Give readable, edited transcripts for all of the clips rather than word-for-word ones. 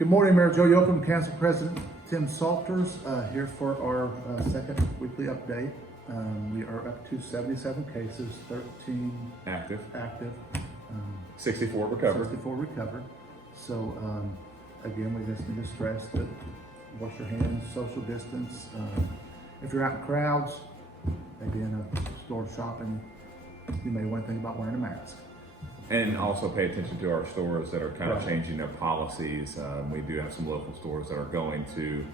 Good morning, Mayor Joe Yocum, Council President Tim Salters, here for our second weekly update. We are up to 77 cases, 13 Active, active, 64 recovered. 64 recovered. So again, we just need to stress that wash your hands, social distance. If you're out in crowds, maybe in a store shopping, you may want to think about wearing a mask. And also pay attention to our stores that are kind of changing their policies. We do have some local stores that are going to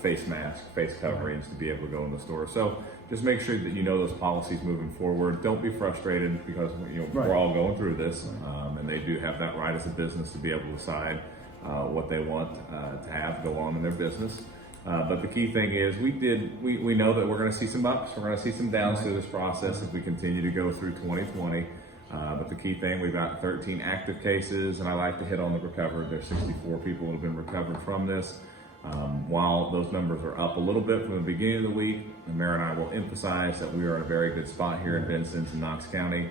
face masks, face coverings to be able to go in the store. So just make sure that you know those policies moving forward. Don't be frustrated because we're all going through this, and they do have that right as a business to be able to decide what they want to have go on in their business. But the key thing is we know that we're going to see some ups, we're going to see some downs through this process as we continue to go through 2020. But the key thing, we've got 13 active cases, and I like to hit on the recovered. There's 64 people that have been recovered from this. While those numbers are up a little bit from the beginning of the week, the mayor and I will emphasize that we are in a very good spot here in Vincennes and Knox County.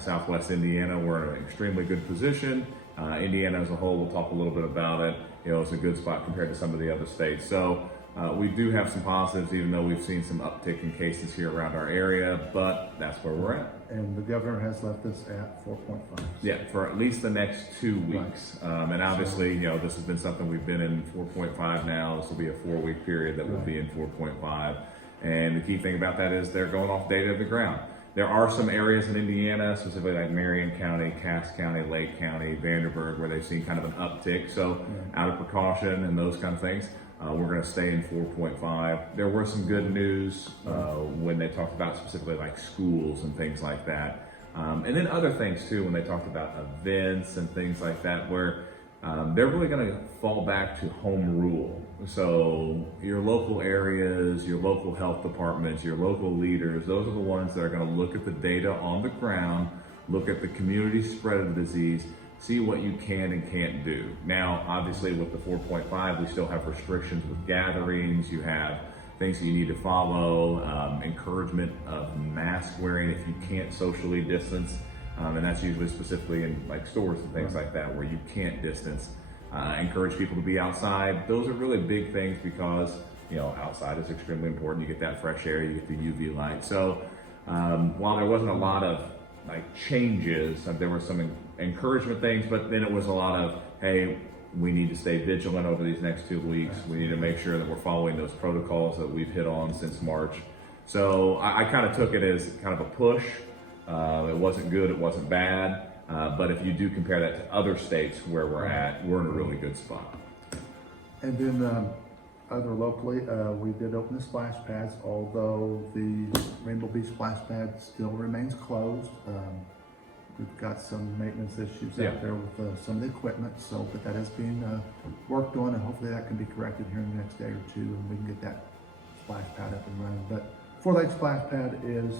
Southwest Indiana, we're in an extremely good position. Indiana as a whole, we'll talk a little bit about it. It's a good spot compared to some of the other states. So we do have some positives, even though we've seen some uptick in cases here around our area, but that's where we're at. And the governor has left us at 4.5. Yeah, for at least the next 2 weeks. And obviously, this has been something we've been in 4.5 now. This will be a 4-week period that will be in 4.5. And the key thing about that is they're going off data of the ground. There are some areas in Indiana, specifically like Marion County, Cass County, Lake County, Vanderburgh, where they've seen kind of an uptick. So out of precaution and those kind of things, we're going to stay in 4.5. There were some good news when they talked about specifically like schools and things like that. And then other things too, when they talked about events and things like that, where they're really going to fall back to home rule. So your local areas, your local health departments, your local leaders, those are the ones that are going to look at the data on the ground, look at the community spread of the disease, see what you can and can't do. Now, obviously with the 4.5, we still have restrictions with gatherings. You have things that you need to follow, encouragement of mask wearing if you can't socially distance. And that's usually specifically in like stores and things like that where you can't distance. Encourage people to be outside. Those are really big things because, outside is extremely important. You get that fresh air, you get the UV light. So while there wasn't a lot of changes, there were some encouragement things, but then it was a lot of, hey, we need to stay vigilant over these next 2 weeks. We need to make sure that we're following those protocols that we've hit on since March. So I kind of took it as kind of a push. It wasn't good, it wasn't bad. But if you do compare that to other states where we're at, we're in a really good spot. And then other locally, we did open the splash pads, although the Rainbow Beach splash pad still remains closed. We've got some maintenance issues out there with some of the equipment, but that is being worked on, and hopefully that can be corrected here in the next day or two, and we can get that splash pad up and running. But 4 Lake splash pad is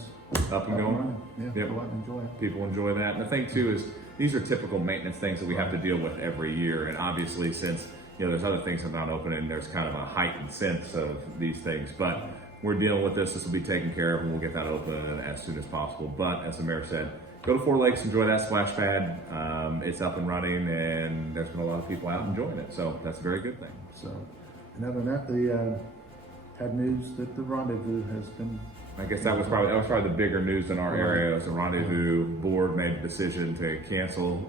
up and going. Yeah, go out and enjoy it. People enjoy that. And the thing too is these are typical maintenance things that we have to deal with every year. And obviously since there's other things that are not open and there's kind of a heightened sense of these things, but we're dealing with this. This will be taken care of and we'll get that open as soon as possible. But as the mayor said, go to 4 Lakes, enjoy that splash pad. It's up and running and there's been a lot of people out enjoying it. So that's a very good thing. So, and other than that, the had news that the Rendezvous has been. I guess that was probably the bigger news in our area. As the Rendezvous board made the decision to cancel.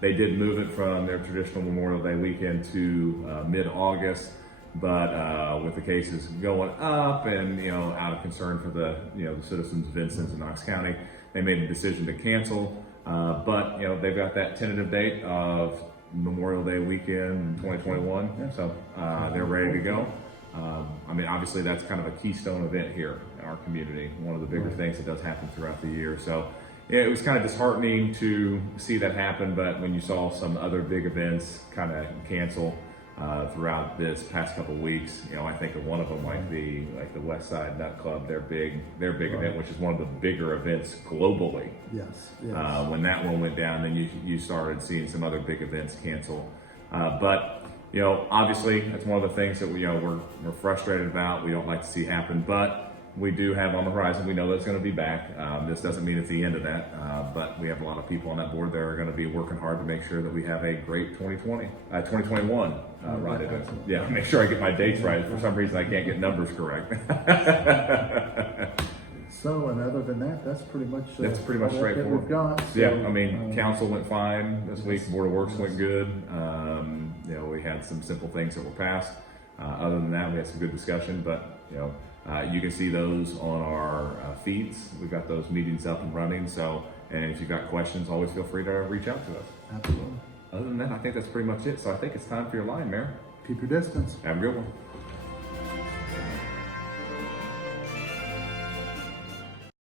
They did move it from their traditional Memorial Day weekend to mid-August, but with the cases going up and out of concern for the the citizens of Vincennes and Knox County, they made the decision to cancel. But they've got that tentative date of Memorial Day weekend 2021, so they're ready to go. Obviously that's kind of a keystone event here in our community, one of the bigger things that does happen throughout the year. So it was kind of disheartening to see that happen, but when you saw some other big events kind of cancel throughout this past couple of weeks, I think of one of them like the West Side Nut Club, their big event, which is one of the bigger events globally. Yes. When that one went down, then you started seeing some other big events cancel. But obviously that's one of the things that we're frustrated about. We don't like to see happen, but we do have on the horizon, we know that's going to be back. This doesn't mean it's the end of that, but we have a lot of people on that board that are going to be working hard to make sure that we have a great 2021 right at it. Yeah, make sure I get my dates right. For some reason, I can't get numbers correct. So, and other than that, that's pretty much That's pretty much all that straightforward. we've got. So, Yeah, I mean, council went fine this week. Board of Works went good. You know, we had some simple things that were passed. Other than that, we had some good discussion. But you know, you can see those on our feeds. We've got those meetings up and running. So, and if you've got questions, always feel free to reach out to us. Absolutely. Other than that, I think that's pretty much it. So I think it's time for your line, Mayor. Keep your distance. Have a good one.